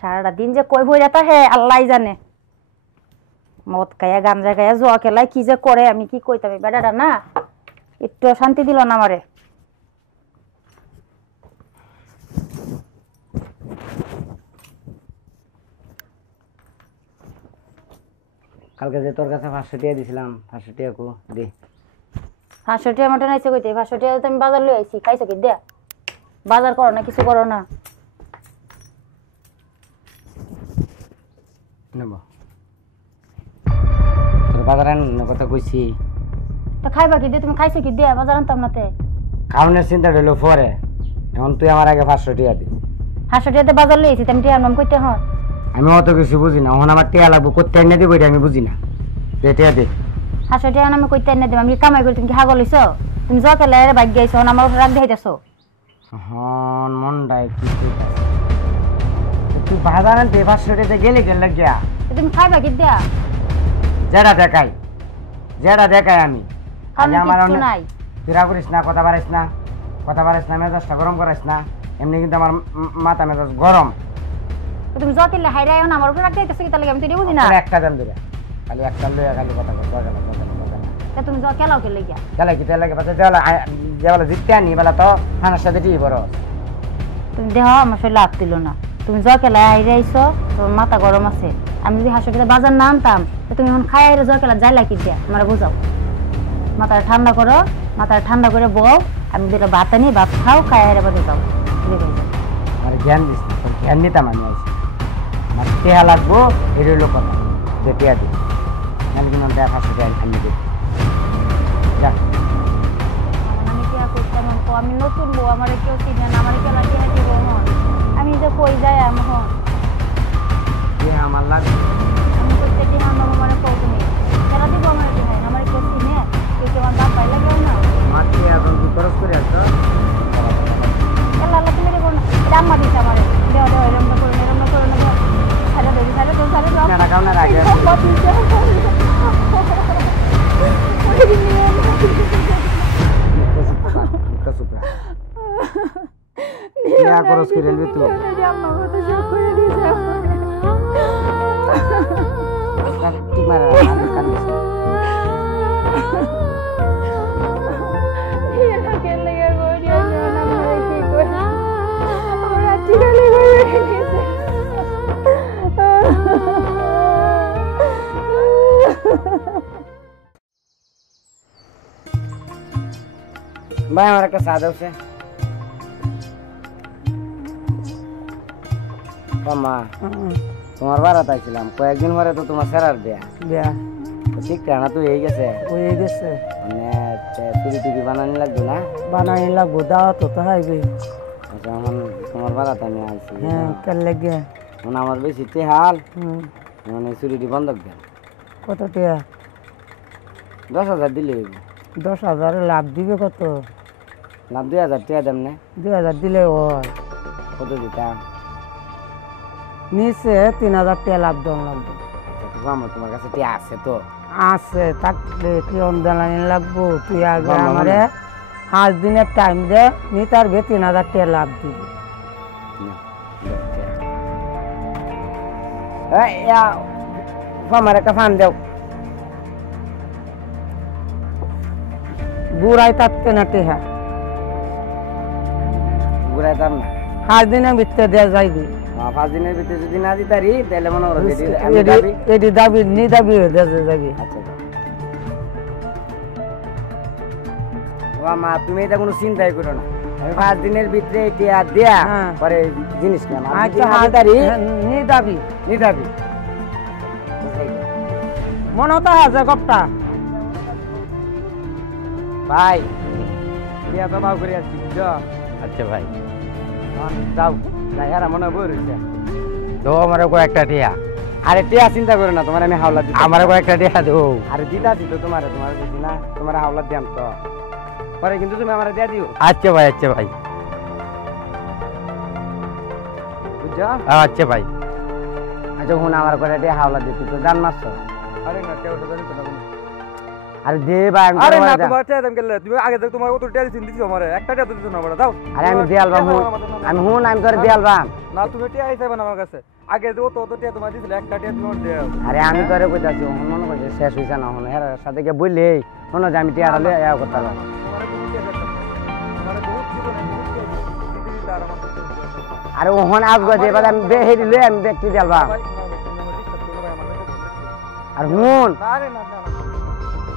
সারাটা দিন যে কই হয়ে যেতা হে আল্লাহ জানে। মদ খাইয়া গাঞ্জা খাইয়া জোয়া খেলায় কি যে করে আমি কি কইতাম। বেটাটা না একটু শান্তি দিল না আমারে। কালকে যে তোর কাছে 500 টাকা দিছিলাম 500 টাকা কো দে। 500 টাকা মটন আইছে কইতে 500 টাকা তো আমি বাজার লই আইছি। খাইছো কি দে? বাজার করো না কিছু করো না। নেব তোর বাজার আনার কথা কইছি। তো খাইবা কি দে? তুমি খাইছো কি দে? বাজার আনতাম না তে। খাওয়ানোর চিন্তা হইলো পরে, এখন তুই আমার আগে 500 টাকা দে। 500 টাকাতে বাজার লই আইছি তুমি টিয়া নাম কইতে হ। আমি অত কিছু বুঝি না, এখন আমার টিয়া লাগবো করতে এনে দিব এটা আমি বুঝি না। দে টিয়া দে। 500 টাকা নামে কইতে এনে দেব আমি কামাই করি। তুমি কি হাগল হইছো? তুমি জ খেলে ভাগ্য আইছো আমার উপর রাগ দেখাইতেছো। হন মন্ডাই কি তুই বাজার আনতে 500 টাকা গেলে গেল লাগিয়া। তুমি খাইবা কি দে? যেটা দেখাই আমি কারণ কিছু নাই। তুই রাগ করিস না, কথা বাড়াইস না, মেজাজটা গরম করাইস না। এমনি কিন্তু আমার মাথা মেজাজ গরম। তুমি জ খেলে হাইরাই না আমার উপর রাগ দেখাইতেছো কি? তাহলে আমি তো এটা বুঝি না। একটা দাম দিরা খালি একটা লইয়া খালি কথা কই তা তুমি জ খেলাও খেলে গিয়া খেলা কি তেল লাগে পাছে দেওয়ালা যেবেলা জিততে আনি বেলা তো খানার সাথে টিভি বড়। তুমি দেহ আমার শরীর লাভ দিল না। তুমি জ খেলা হাইরে আইছো তোমার মাথা গরম আছে। আমি যদি 500 টাকা বাজার না আনতাম তুমি এখন খাই আইরে জ খেলা যাই লাগি দিয়া আমার বুঝাও। মাথাটা ঠান্ডা করে বউ। আমি দুটো ভাত আনি ভাত খাও খাই আইরে বাজে যাও। আর জ্ঞান দিস না, তোর জ্ঞান নিতাম আমি আইসি। আমার টেহা লাগবো এটা হইলো কথা। যে টেহা দিই নাহলে কিন্তু আমি 500 টাকা আনি দিই। যা আমি কি করতাম? আমি নতুন বউ, আমার কেউ চিনে না, আমার কেউ লাগে দিব মন। আমি যে কই যাই আমি হন টেহা আমার লাগবে। আমি করতে দিই আমার মানে কৌ তুমি খেলা দিব আমার কি হয় আমার কেউ চিনে কেউ কি আমার বাপ ভাই লাগেও না। আমার টেহা এখন তুই খরচ করে আসছো আল্লাহ আল্লাহ তুমি দেবো না। এটা আম্মা দিচ্ছে আমার। দেওয়া দেওয়া এরম না করো না দেওয়া সারা দেবি সারা তো সারা দাও না খাও না রাগে খরচ করে এলবি তুই ঠিক মারা ভাই আমার একটা চা দাও সে। মা তোমার বারাত আইছিলাম কয়েকদিন পরে তো তোমার সেরার বিয়া ঠিক না তুই হয়ে গেছে মানে চুরি টুরি বানানি লাগবে না? বানানি লাগবো দাওয়া তো হাইবে। আচ্ছা এখন তোমার বারাত আমি আইছি। হ্যাঁ কাল লাগে মানে আমার বেশি তেহাল মানে চুরিটি বন্ধক দেন। কত টাকা? 10,000 দিলে 10,000 লাভ দিবে কত? লাভ 2,000 টাকা দেন না? 2,000 দিলে হয়। কত দিতাম? নিচে 3,000 টাকা লাভ দেওয়া লাগবে। আমার তোমার কাছে টিয়া আছে তো? আছে থাকলে কি আমদানি লাগবো? তুই আগে আমারে 5 দিনের টাইম দে, নি তার 3,000 টাকা লাভ দিবি। আমার একটা ফান দেও। বুড়াই থাকতে না টেহা ঘুরাই তার না 5 দিনের ভিতরে দেওয়া যাইবি। 5 দিনের ভিতরে যদি না দিতারি তাহলে মনে করো এটি দাবি নি দাবি দেওয়া যাবি। আচ্ছা মা তুমি এটা কোনো চিন্তাই করো না, আমি 5 দিনের ভিতরে এটা দেয়া পরে জিনিস না নি দাবি মনে তো আছে কপটা ভাই দিয়া তো বাউ করে আসছি বুঝছো? আচ্ছা ভাই যাও যাইয়ারা মনে বই রয়েছে তো আমার কয়েকটা টিয়া। আরে টিয়া চিন্তা করো না, তোমার আমি হাওলা দিই। আমার কয়েকটা টিয়া দেবো। আরে দিদা দিত তোমার বুঝি না, তোমার হাওলা দিয়াম তো পরে কিন্তু তুমি আমার দিয়া দিও। আচ্ছা ভাই বুঝছো? আচ্ছা ভাই যখন আমার করে টিয়া হাওলা দিত তো জান মারছ। আরে না কেউ তো জানি তো আরে দে ভাই আমি আরে তোর না বাড়ি তোমার টিয়া দাম গেলে তুমি আগে থেকে তোমার কত টিয়া দিছি আমারে একটা টিয়া তো দিছো না বড় দাও আরে আমি দেয়াল বাম আমি হুন আমি তোর দেয়াল বাম না তুমি টিয়া আইছাবা না আমার কাছে আগে তো তো টিয়া তোমার দিছিল একটা টিয়া তুমি দেও আরে আমি তোরে কইতাছি হন মনে করছে শেষ হইছে না হন এর সাথে কে বললেই মনে যে আমি টিয়াটা লয়ে আয়া করতে পারবো তোমারে কোনো টিয়া দিছো তোমারে বহুত কিছু না দিছি তার আমার আরে ওহন আসবো যে এবার আমি বেহেরি লয়ে আমি ব্যক্তি দেয়াল বাম ভাই তুমি ডিস্টার্ব করো ভাই আমার কাছে আর হুন না রে না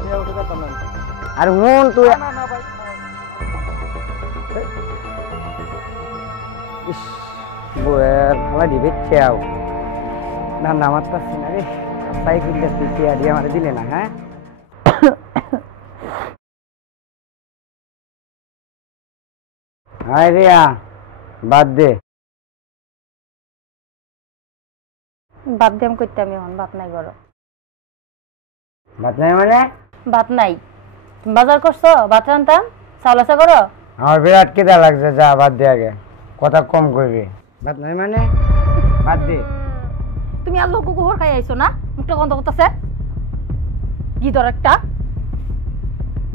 টিয়া উঠে যেতাম না আর হুন তুই না না ভাই ইস বয়ের আমার দিবে চাও না না আমার পাচ্ছি না রে সাই কিনতে তুই টিয়া দিয়ে আমার দিলে না হ্যাঁ হাই রিয়া বাদ দে বাদ দিয়ে আমি করতে আমি এখন ভাত নাই করো বাদ নাই মানে ভাত নাই তুমি বাজার করছো ভাত রান্তাম চাউল আছে করো আমার বিরাট কেদা লাগছে যা বাদ দে আগে কথা কম করবি বাদ নাই মানে বাদ দে তুমি আর লোক কুকুর খাই আইছো না মুখটা গন্ধ করতেছে কি তোর একটা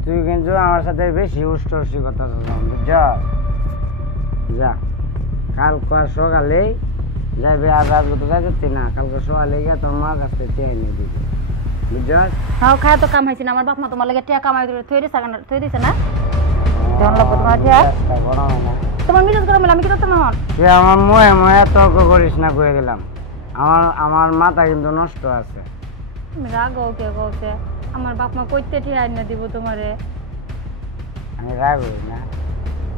তুই কিন্তু আমার সাথে বেশি উষ্টি কথা বুঝছ যা কালকে সকালে যাবে আর রাতগুলো তো যাইতে না কালকে সকালে গিয়ে তোর মার কাছ থেকে চেয়ে নিয়ে দিবি বুঝছ হ্যাঁ খায় তো কাম হয়েছে না আমার বাপ মা তোমার লাগে টিয়া কামাই থই দিছে না যখন লোক তোমার টিয়া তোমার মিজাজ করে আমি কি করতাম এখন তুই আমার মোয়ে মোয়ে তর্ক করিস না করে দিলাম আমার মাথা কিন্তু নষ্ট আছে রাগ ওকে ওকে আমার বাপ মা কইতে টিয়া এনে দিব তোমারে আমি রাগ হই না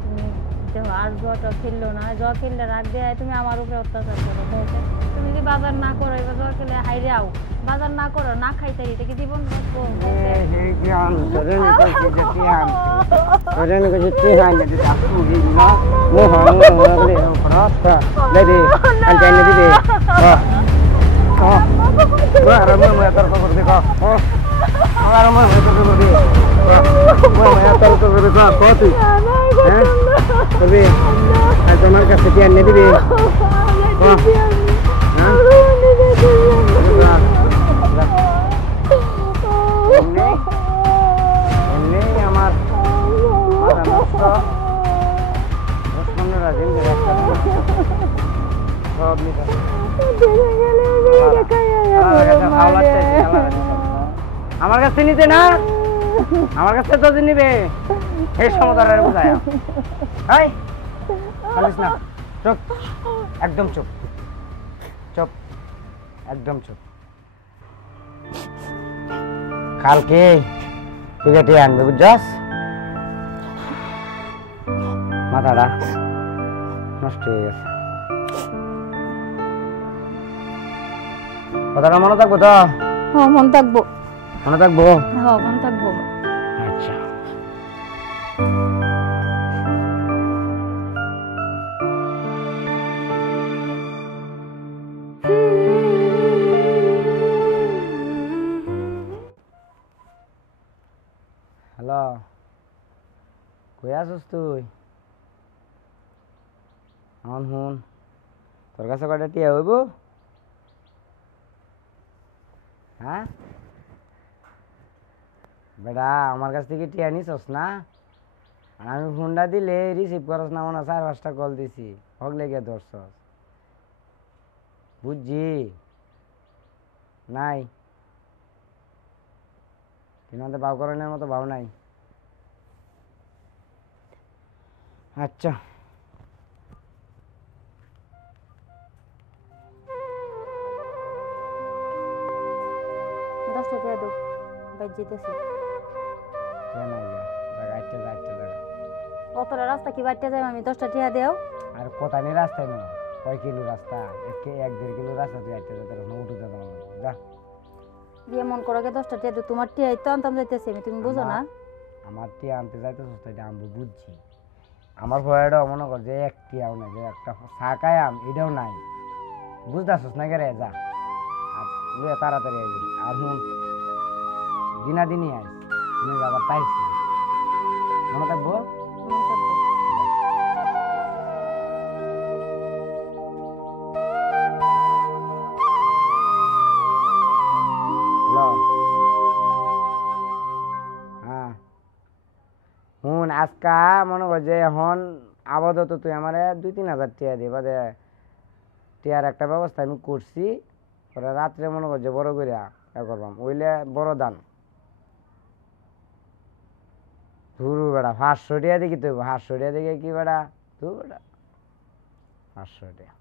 তুমি দেখো আর জটা খেললো না জ খেললে রাগ দেয় তুমি আমার উপরে অত্যাচার করো কওকে তুমি যদি বাজার না করো এবার জ খেলে হাইরে আও বাজার না করো না খাইতে এটা কি জীবন বাঁচবো তোমার কাছে কি এনে দিবি আমার আমার কাছে নিতে না আমার কাছে তো নিবে এই সমতার বোঝায় না চুপ একদম চুপ চুপ একদম চুপ কালকে টিকেটে আনবে বুঝছস মাথাটা নষ্ট হয়ে গেছে কথাটা মনে থাকবো তো হ্যাঁ মন থাকবো মনে থাকবো হ্যাঁ মন থাকবো আচ্ছা হ্যালো কই আছিস তুই হন হুন তোর কাছে কয়টা টিয়া হইব হ্যাঁ বেটা আমার কাছ থেকে টিয়া নিছস না আর আমি ফোনটা দিলে রিসিভ করস না মনে 4-5টা কল দিছি হক লেগে ধরছস বুঝছি নাই কিন্তু ভাব করানোর মতো ভাব নাই আচ্ছা দশটা টিয়া দো বাইর যেতেছি অতটা রাস্তা কি বাইরটা যাই আমি 10টা টিয়া দেও আর কোথা নেই রাস্তায় নেই কয় কিলো রাস্তা 1-1.5 কিলো রাস্তা তুই আইতে যেতে উঠে যেতে যা দিয়ে মন করো 10টা টিয়া দো তোমার টিয়া তো আনতাম যাইতেছি আমি তুমি বুঝো না আমার টিয়া আনতে যাইতেছিস তো এটা আমি বুঝছি আমার ভয়টাও মনে কর যে এক টিয়াও নাই যে একটা শাকায় এটাও নাই বুঝতেছিস না কে রে যা আর তাড়াতাড়ি আসবি আর হুন দিনাদিনই আইস তুমি আবার পাইস না মনে থাকবো মন থাকবো হ্যালো টাকা মনে কর যে এখন আপাতত তুই আমার 2-3 হাজার টিয়া দিবা দে, টিয়ার একটা ব্যবস্থা আমি করছি, ওরা রাত্রে মনে কর যে বড় করে করবাম, ওইলে বড় দান ধুরু বেড়া 500 টিয়া দেখি তুই 500 টিয়া দেখে কি বেড়া তুই বেড়া 500 টিয়া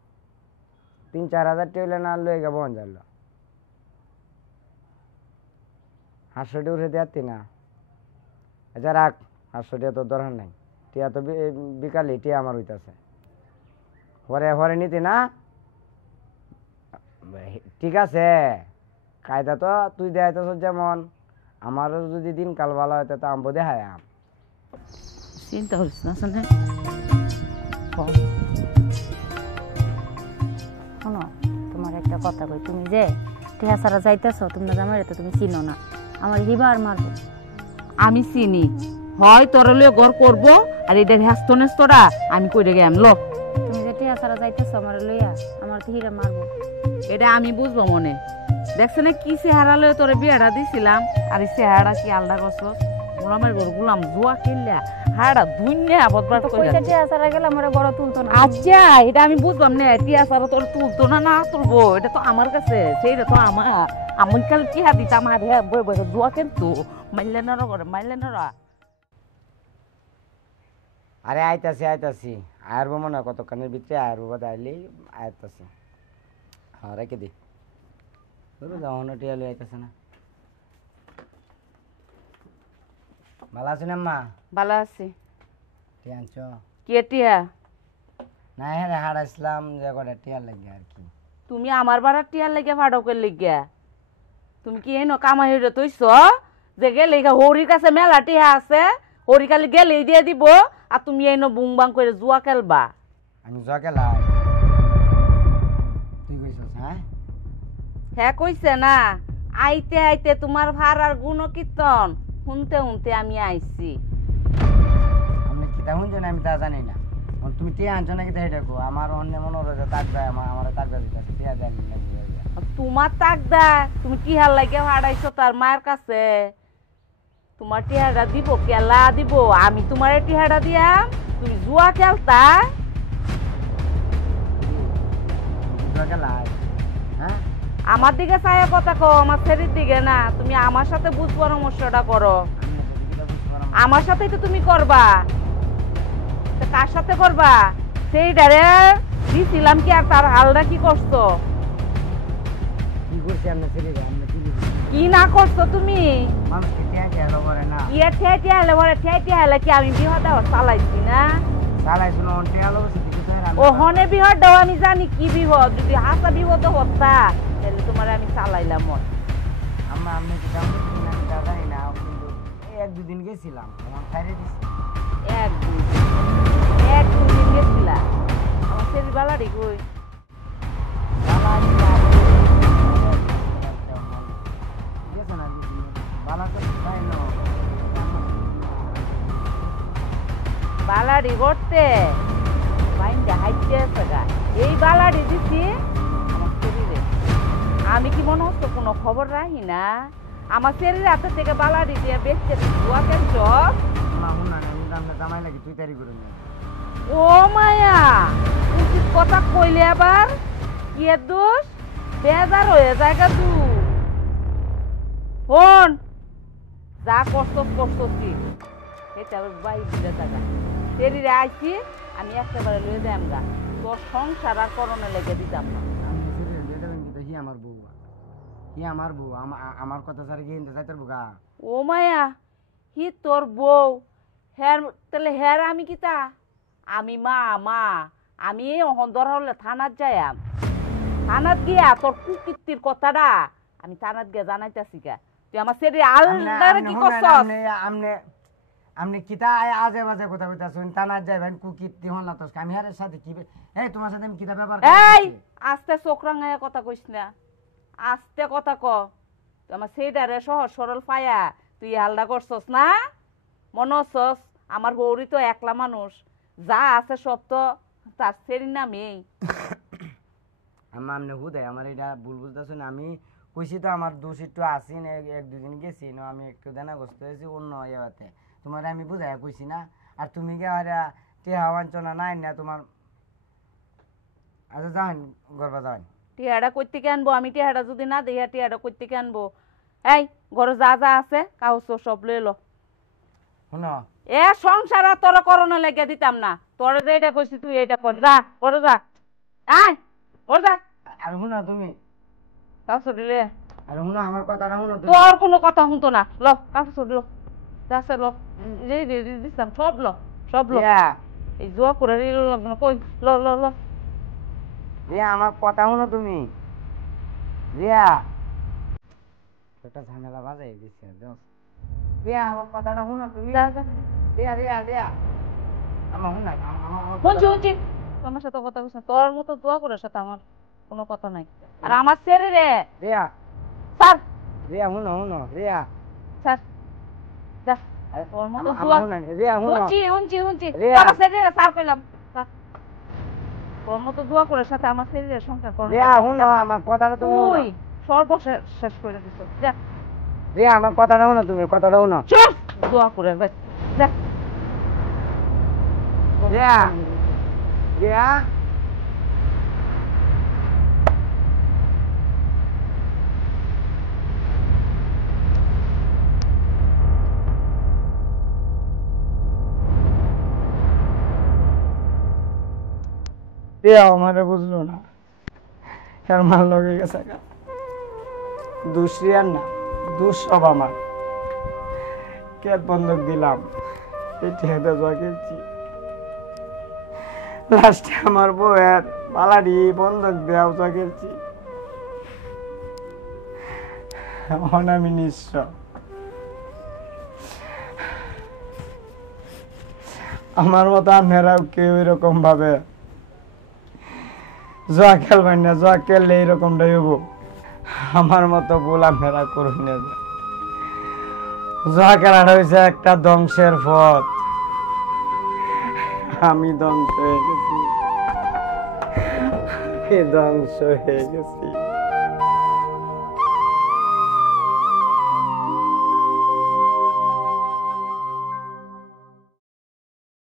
3-4 হাজার টিয়া হইলে না লয়ে গা বন যাইল 500 টিয়া উঠে দেয়াতি না। আচ্ছা রাখ 500 টিয়া তোর দরকার নাই, টিয়া তো বিকালে টিয়া আমার হইতাছে পরে পরে নিতি না। ঠিক আছে কায়দা তো তুই দেখাইতেছ যেমন, আমারও যদি দিনকাল ভালো হয় তো আম্ব দেখায় আম। চিন্তা করিস না শুনে শোনো তোমার একটা কথা কই, তুমি যে টিহা ছাড়া যাইতেছ তুমি জামাই তো তুমি চিনো না, আমার হিবার মারবো। আমি চিনি হয় তোর লয়ে ঘর করবো আর এটা হ্যাস্ত নেস্তরা আমি কইরে গেলাম লো। তুমি যে টিহা ছাড়া যাইতেছ আমার লইয়া আমার তো হিরা মারবো। এটা আমি বুঝবো মনে দেখছে না কি চেহারা লয়ে তোরে বিয়েটা দিছিলাম, আর এই চেহারা কি আলাদা করছো গোলামের ঘর গুলাম জুয়া খেললা হাড়া দুইনে বদবাদ করে পয়সা টিহা ছাড়া গেলে আমার বড় তুলতো না। আচ্ছা এটা আমি বুঝলাম না টিয়া ছাড়া তোর তুলতো না না তুলবো, এটা তো আমার কাছে সেইটা তো আমার আমি কাল টিয়া দিতাম আর হ্যাঁ বই বই জুয়া কিন্তু মাইলে নরা করে মাইলে নরা। আরে আইতাছি আয়ারবো মনে হয় কতক্ষণের ভিতরে আয়ারবো বাদে আইলেই আয়াতাছি। হ্যাঁ রেখে দি যাওয়ানো টিয়া লই আইতাছে না। ভালো আছেন আম্মা? ভালো আছি। টিয়া আনছ? কে টিয়া? না হ্যাঁ হারাইছিলাম যে কটা টিয়া লাগে আর কি। তুমি আমার বাড়ার টিয়ার লেগে ফাটকের লেগে তুমি কি এনো কামাই হইরে তৈছ যে গেলে হরির কাছে মেলা টিয়া আছে, হরি কালি গেলেই দিয়ে দিব আর তুমি এনো বুং বাং করে জুয়া খেলবা। আমি জুয়া খেলাই? তুই কইছস? হ্যাঁ হ্যাঁ কইছে না আইতে আইতে তোমার ভাড়ার গুণ কীর্তন শুনতে শুনতে আমি আইছি। আমি কিতা শুনছো না আমি তা জানি না, তুমি টিয়া আনছো নাকি তাই দেখো আমার অন্য মনে হলো যে তাক যায় আমার তাক যায় দিতেছে টিয়া জানি না। তোমার তাকদা তুমি কি হাল লাগে হারাইছো তার মায়ের কাছে, তোমার টিহাটা দিব কেলা দিব আমি তোমার টিহাটা দিয়াম তুমি জুয়া খেলতা। জুয়া খেলাই? হ্যাঁ আমার দিকে চায় কথা কো আমার ছেলের দিকে না, তুমি আমার সাথে বুঝ পরামর্শটা করো। আমার সাথেই তো তুমি করবা, তো কার সাথে করবা সেইটারে দিছিলাম কি আর তার হালটা কি করছো? কি করছি আমরা ছেলে আমরা কি কি না করছো তুমি? মানুষকে টিয়া টিয়া করে না কি ঠেটে হলে বলে ঠেটে হলে কি আমি বিহা দেওয়া চালাইছি না? চালাই শুনো টিয়া লোক ও হনে বিহর দাও আমি জানি কি বিহদ, যদি হাসা বিহদ হতা তাহলে তোমার আমি চালাইলাম। আমরা আমি কি জানি না তা জানি না, কিন্তু এক দুদিন গেছিলাম আমার খাইরে দিছি। এক দুই দিন গেছিলা আমার ছেলে বালারি কই? বালারি করতে মাইন্ডে হাইতে আছে গা, এই বালারি দিছি আমার শরীরে। আমি কি মনে হচ্ছে কোনো খবর রাখি না? আমার শরীরে হাতে থেকে বালারি দিয়ে বেঁচতে জুয়া খেলছ। জামাই লাগি তুই তারি করে নি। ও মায়া উচিত কথা কইলে আবার কি এর দোষ বেজার হয়ে জায়গা তু ফোন যা করছি এটা বাই দিলে জায়গা শরীরে আইছি আমি একেবারে লয়ে যাই গা, তোর সংসার আর করণে লেগে দিতাম না। আমার বউ আমার কথা ছাড়া কি হিন্দু চাইতার বুকা? ও মায়া হি তোর বউ হের তাহলে হের আমি কিতা? আমি মা আমি দরকার হলে থানাত যাইয়াম, থানাত গিয়া তোর কুকীর্তির কথাটা আমি থানাত গিয়া জানাইতাছি গা। তুই আমার সেরি আলদারে কি করছস? আমনে কিতা আজে বাজে কথা কইতাছুন থানাত যাইবেন কুকীর্তি হন না তো আমি হারের সাথে কি এই তোমার সাথে আমি কিতা ব্যাপার এই আস্তে চোখ রাঙাইয়া কথা কইস না, আস্তে কথা ক। তুই আমার সেইটারে সহজ সরল পায়া তুই হালদা করছস না? মনে হচ্ছস আমার বউরি তো একলা মানুষ, যা আছে সব তো তার সেরি নামেই। আমার আমনে হুদাই আমার এটা ভুল বুঝতেছুন, আমি কইছি তো আমার দোষ একটু আসি না, এক দুদিন গেছি না আমি একটু দেনাগ্রস্ত হয়েছি অন্য ইয়েতে, তোমার আমি বুঝাই কইছি না আর তুমি কি আর টিয়া বাঞ্চনা নাই না তোমার? আচ্ছা যান গর্বা যান। টিয়াটা কই থেকে আনবো আমি? টিয়াটা যদি না দেই টিয়াটা কই থেকে আনবো? এই ঘরে যা যা আছে কাগজ সব লই লো। শুনো এ সংসার আর তোর করোনা লেগে দিতাম না। তোর যে এটা কইছি তুই এটা কর, যা করে যা। আয় ওর যা। আর শুনো তুমি, কাগজ দিলে আর শুনো আমার কথাটা শুনো তুমি। তোর কোনো কথা শুনতো না। ল কাগজ লো, যাচ্ছে লো, যে দিতাম সব লো, সব লো। রিয়া, এই জোয়া করে কই ল ল ল। রিয়া আমার কথা শুনো তুমি। রিয়া একটা ঝামেলা বাজাই দিচ্ছে। রিয়া আমার কথাটা শুনো তুমি। যা যা। রিয়া রিয়া রিয়া আমার শুনো শুনছি শুনছি, তোমার সাথে কথা বলছি না। তোর মতো দোয়া করার সাথে আমার কোনো কথা নাই। আর আমার ছেড়ে রে রিয়া স্যার, রিয়া শুনো শুনো রিয়া স্যার যা। তোর মতো আমার দোয়া শুনো রিয়া শুনো শুনছি শুনছি শুনছি, রিয়া। আমার ছেড়ে রে স্যার কইলাম। স্যার, তোর মতো দোয়া করার সাথে আমার ছেড়ে রে সংসার কর। রিয়া শুনো আমার কথাটা তুমি শুনো। তুই সর্বশেষ শেষ করে দিছ। যা রিয়া আমার কথাটা শুনো তুমি, কথাটা শুনো। চুপ, দোয়া করে ভাই যা। রিয়া রিয়া রিয়া আমারে বুঝলো না, এর মাল লগে গেছে গা। দোষ রিয়ার না, দোষ সব আমার। কেট বন্ধক দিলাম, এটি হেঁটে জগেছি। লাস্টে আমার বউয়ের পালাডি বন্ধক দেওয়া জগেছি। এখন আমি নিঃস্ব। আমার মতো আপনারাও কেউ এরকম ভাবে জোয়া খেলবেন না, জোয়া খেললে এরকমটাই হবো। আমার মতো ভুল আপনারা করুন না। জোয়া খেলাটা হয়েছে একটা ধ্বংসের পথ। আমি ধ্বংস হয়ে গেছি, ধ্বংস হয়ে গেছি।